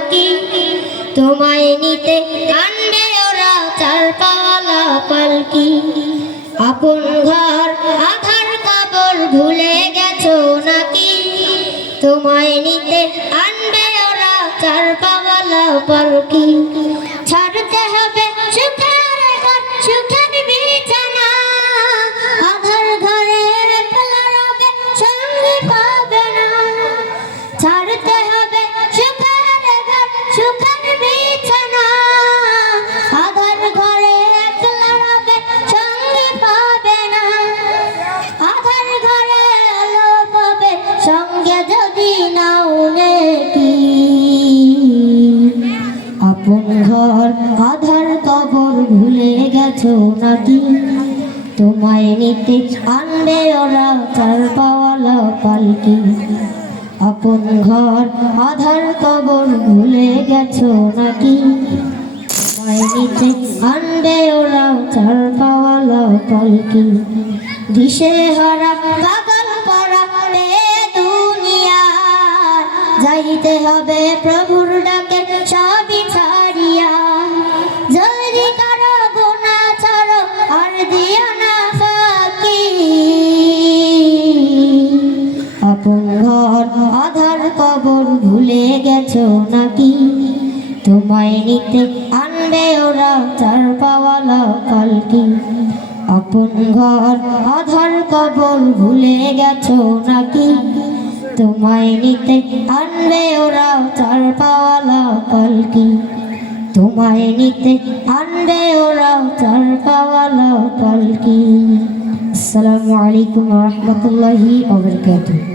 নাকি? তোমায় নিতে আনবে ওরা চার পাওয়ালা পালকি। আপন ঘর আধার কবর ভুলে গেছো নাকি? তোমায় নিতে আনবে ওরা চার পাওয়ালা পালকি। ছাড়তে হবে সুখের ঘর সুখের বিছানা, আধার ঘরে একলা রবে সঙ্গী পাবে না। ছাড়তে হবে সুখের ঘর সুখের বিছানা, আধার ঘরে একলা রবে সঙ্গী পাবে না। আধার ঘরে আলো পাবে সঙ্গে যদি নাও নেকি। আপন ঘর আধার কবর ভুলে গেছো নাকি? তোমায় নিতে আনবে ওরা চার পাওয়ালা পালকি। আপন ঘর আধার কবর ভুলে গেছো নাকি? তোমায় নিতে আনবে ওরা চার পাওয়ালা পালকি। দিশে হারা পাগল পরা দুনিয়া, যাইতে হবে প্রভুর ডাকে সবই ছাড়িয়া। যদি কারো গুনাহ ছাড়ো আর দিও না ফাঁকি। আপন ঘর আধার কবর ভুলে গেছো নাকি? তোমায় নিতে আনবে ওরা চার পাওয়ালা পালকি। আপন ঘর আধার কবর ভুলে গেছো নাকি? তোমায় নিতে আনবে ওরা চার পাওয়ালা পালকি। তোমায় নিতে আনবে ওরা চার পাওয়ালা পালকি। আসসালামু আলাইকুম ওয়া রাহমাতুল্লাহি ওয়া বারাকাতুহু।